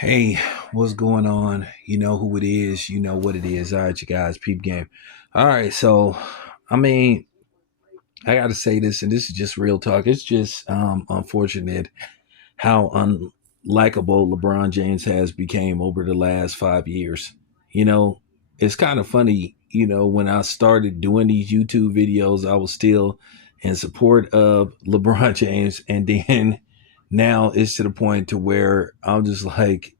Hey, what's going on? You know who it is. You know what it is. All right, you guys, peep game. All right, so I mean, I got to say this, and this is just real talk. It's just unfortunate how unlikable LeBron James has became over the last 5 years. You know, it's kind of funny. When I started doing these YouTube videos, I was still in support of LeBron James, and then now it's to the point to where I'm just like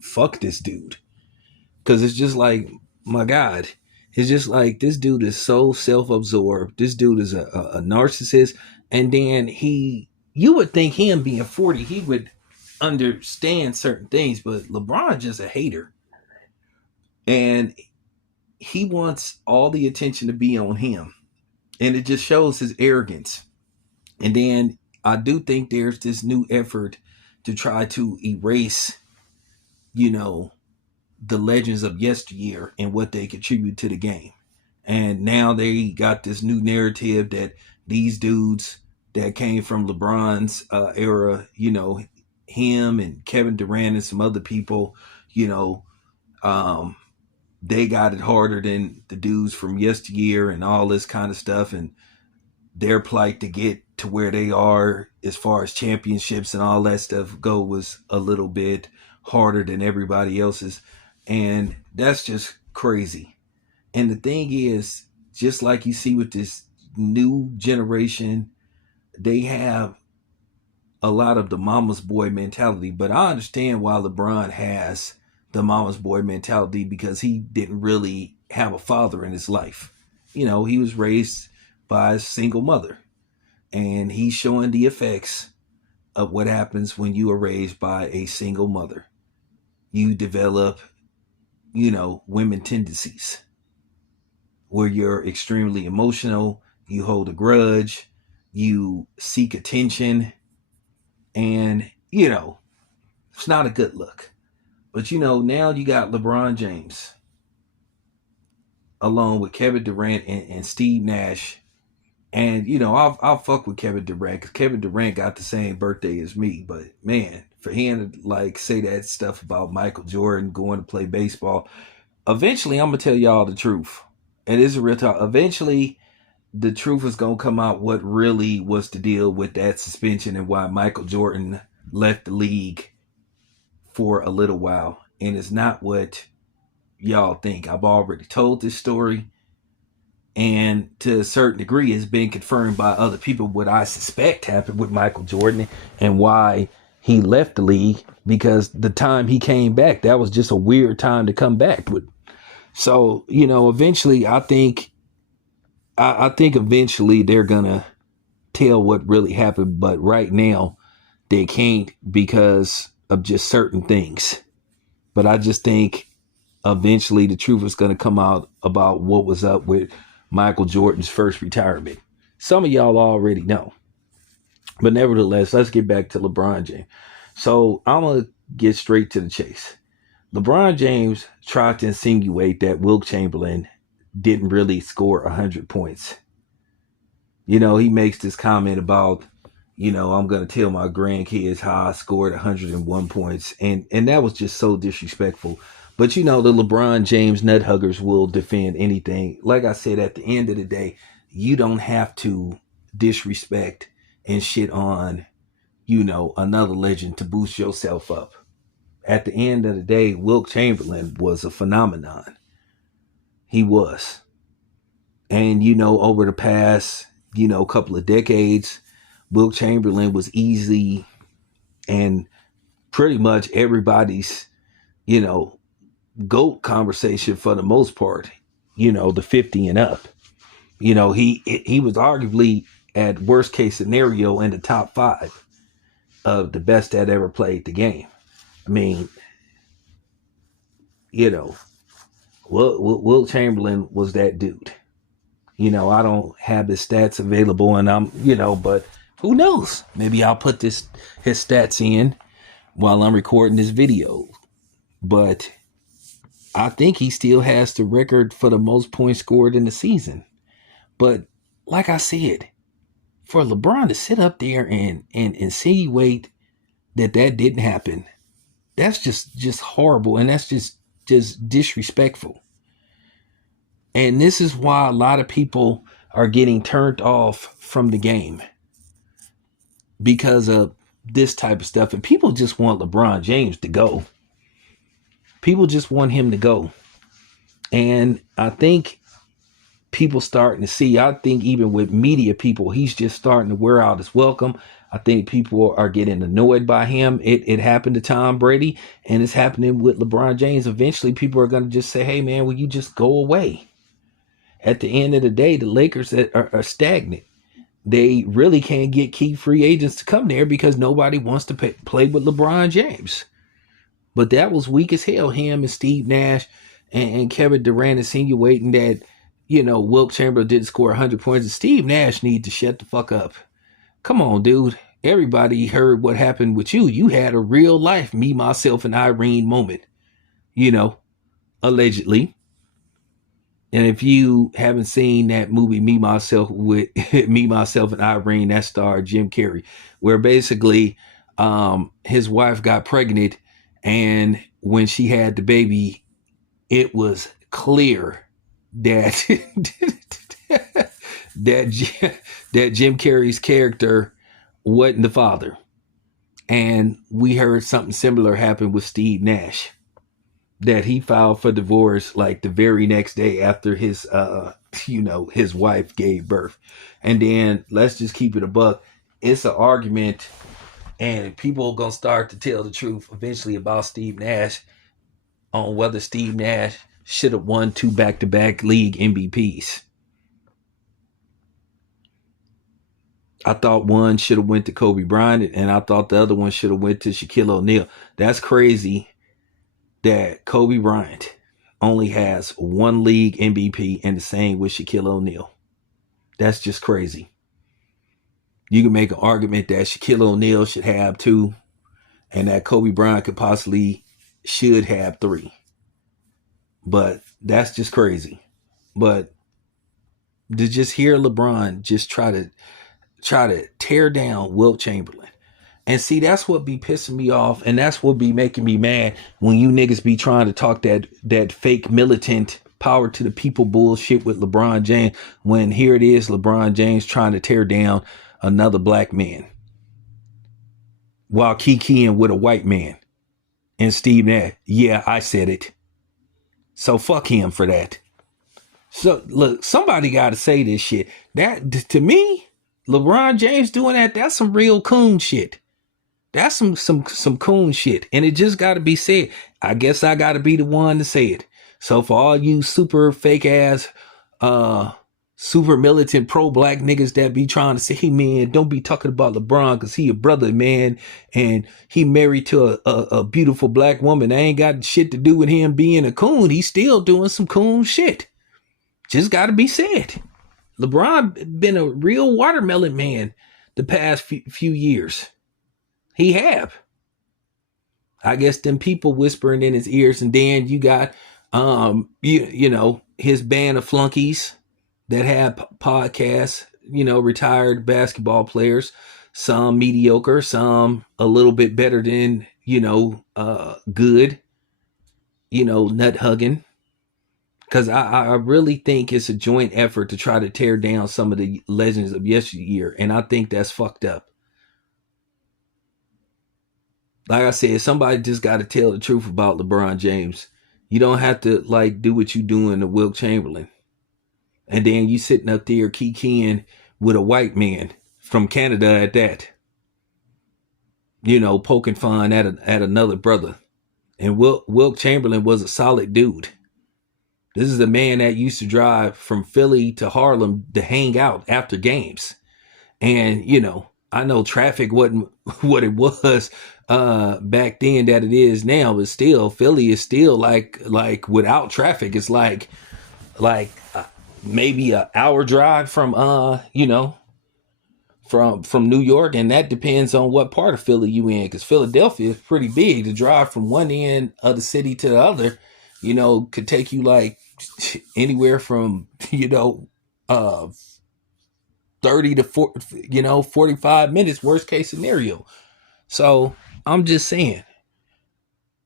fuck this dude, because it's just like, my god, it's just like this dude is so self-absorbed. This dude is a narcissist. And then you would think him being 40 he would understand certain things, but LeBron just a hater, and he wants all the attention to be on him, and it just shows his arrogance. And then I do think there's this new effort to try to erase, you know the legends of yesteryear and what they contribute to the game. And now they got this new narrative that these dudes that came from LeBron's era, him and Kevin Durant and some other people, you know, um, they got it harder than the dudes from yesteryear and all this kind of stuff. And their plight to get to where they are as far as championships and all that stuff go was a little bit harder than everybody else's. And that's just crazy. And the thing is, just like you see with this new generation, they have a lot of the mama's boy mentality. But I understand why LeBron has the mama's boy mentality, because he didn't really have a father in his life. He was raised by a single mother, and he's showing the effects of what happens when you are raised by a single mother. You develop, women tendencies where you're extremely emotional, you hold a grudge, you seek attention, and, it's not a good look. But, now you got LeBron James along with Kevin Durant and Steve Nash. And, I'll fuck with Kevin Durant because Kevin Durant got the same birthday as me. But, man, for him to, say that stuff about Michael Jordan going to play baseball, eventually I'm going to tell y'all the truth. It is a real talk. Eventually, the truth is going to come out what really was the deal with that suspension and why Michael Jordan left the league for a little while. And it's not what y'all think. I've already told this story. And to a certain degree, it's been confirmed by other people what I suspect happened with Michael Jordan and why he left the league, because the time he came back, that was just a weird time to come back. So, eventually I think eventually they're gonna tell what really happened, but right now they can't because of just certain things. But I just think eventually the truth is gonna come out about what was up with Michael Jordan's first retirement. Some of y'all already know. But nevertheless, let's get back to LeBron James. So I'm going to get straight to the chase. LeBron James tried to insinuate that Wilt Chamberlain didn't really score 100 points. He makes this comment about, I'm going to tell my grandkids how I scored 101 points. And that was just so disrespectful. But, the LeBron James nut huggers will defend anything. Like I said, at the end of the day, you don't have to disrespect and shit on, another legend to boost yourself up. At the end of the day, Wilt Chamberlain was a phenomenon. He was. And, over the past, couple of decades, Wilt Chamberlain was easy and pretty much everybody's, GOAT conversation for the most part, the 50 and up. He was arguably, at worst case scenario, in the top 5 of the best that ever played the game. I mean, Wilt Chamberlain was that dude. I don't have his stats available, and but who knows? Maybe I'll put his stats in while I'm recording this video. But I think he still has the record for the most points scored in the season. But like I said, for LeBron to sit up there and insinuate that didn't happen, That's just horrible, and that's just disrespectful. And this is why a lot of people are getting turned off from the game because of this type of stuff. And people just want LeBron James to go. People just want him to go. And I think people starting to see, I think even with media people, he's just starting to wear out his welcome. I think people are getting annoyed by him. It happened to Tom Brady, and it's happening with LeBron James. Eventually, people are going to just say, hey, man, will you just go away? At the end of the day, the Lakers are stagnant. They really can't get key free agents to come there because nobody wants to play with LeBron James. But that was weak as hell, him and Steve Nash and Kevin Durant insinuating that, Wilt Chamberlain didn't score 100 points. And Steve Nash need to shut the fuck up. Come on, dude. Everybody heard what happened with you. You had a real life me, myself, and Irene moment, allegedly. And if you haven't seen that movie, Me, Myself, with Me, Myself, and Irene, that starred Jim Carrey, where basically his wife got pregnant, and when she had the baby, it was clear that that Jim Carrey's character wasn't the father. And we heard something similar happen with Steve Nash, that he filed for divorce like the very next day after his his wife gave birth. And then let's just keep it a buck. It's an argument, and people are gonna start to tell the truth eventually about Steve Nash on whether Steve Nash should have won 2 back-to-back league MVPs. I thought one should have went to Kobe Bryant, and I thought the other one should have went to Shaquille O'Neal. That's crazy that Kobe Bryant only has 1 league MVP, and the same with Shaquille O'Neal. That's just crazy. You can make an argument that Shaquille O'Neal should have 2, and that Kobe Bryant could possibly should have 3. But that's just crazy. But to just hear LeBron just try to tear down Wilt Chamberlain. And see, that's what be pissing me off, and that's what be making me mad when you niggas be trying to talk that fake militant power to the people bullshit with LeBron James, when here it is, LeBron James trying to tear down another black man while kikiing with a white man. And Steve Nash, yeah, I said it. So fuck him for that. So look, somebody got to say this shit. That, to me, LeBron James doing that, that's some real coon shit. That's some coon shit. And it just got to be said. I guess I got to be the one to say it. So for all you super fake ass, super militant pro-black niggas that be trying to say, hey man, don't be talking about LeBron because he a brother, man, and he married to a beautiful black woman. I ain't got shit to do with him being a coon. He's still doing some coon shit. Just got to be said. LeBron been a real watermelon man the past few years. He have. I guess them people whispering in his ears, and then you got his band of flunkies that have podcasts, retired basketball players, some mediocre, some a little bit better than, good, nut hugging. Because I really think it's a joint effort to try to tear down some of the legends of yesteryear. And I think that's fucked up. Like I said, somebody just got to tell the truth about LeBron James. You don't have to do what you doing to Wilt Chamberlain. And then you sitting up there kikiing with a white man from Canada at that. Poking fun at another brother. And Wilt Chamberlain was a solid dude. This is a man that used to drive from Philly to Harlem to hang out after games. And, I know traffic wasn't what it was back then that it is now, but still, Philly is still like without traffic, it's like maybe an hour drive from from New York, and that depends on what part of Philly you in, because Philadelphia is pretty big. To drive from one end of the city to the other, could take you anywhere from 30 to 40, 45 minutes, worst case scenario. So I'm just saying,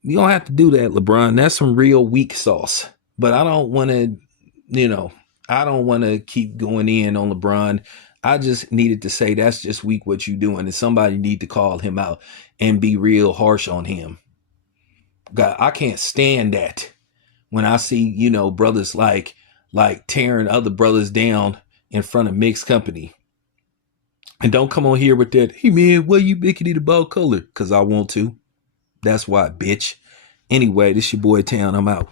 You don't have to do that, LeBron. That's some real weak sauce. But I don't want to, you know, I don't want to keep going in on LeBron. I just needed to say that's just weak what you doing, and somebody need to call him out and be real harsh on him. God, I can't stand that when I see, brothers like tearing other brothers down in front of mixed company. And don't come on here with that, hey man, why you making it about color? Cause I want to. That's why, bitch. Anyway, this your boy Town. I'm out.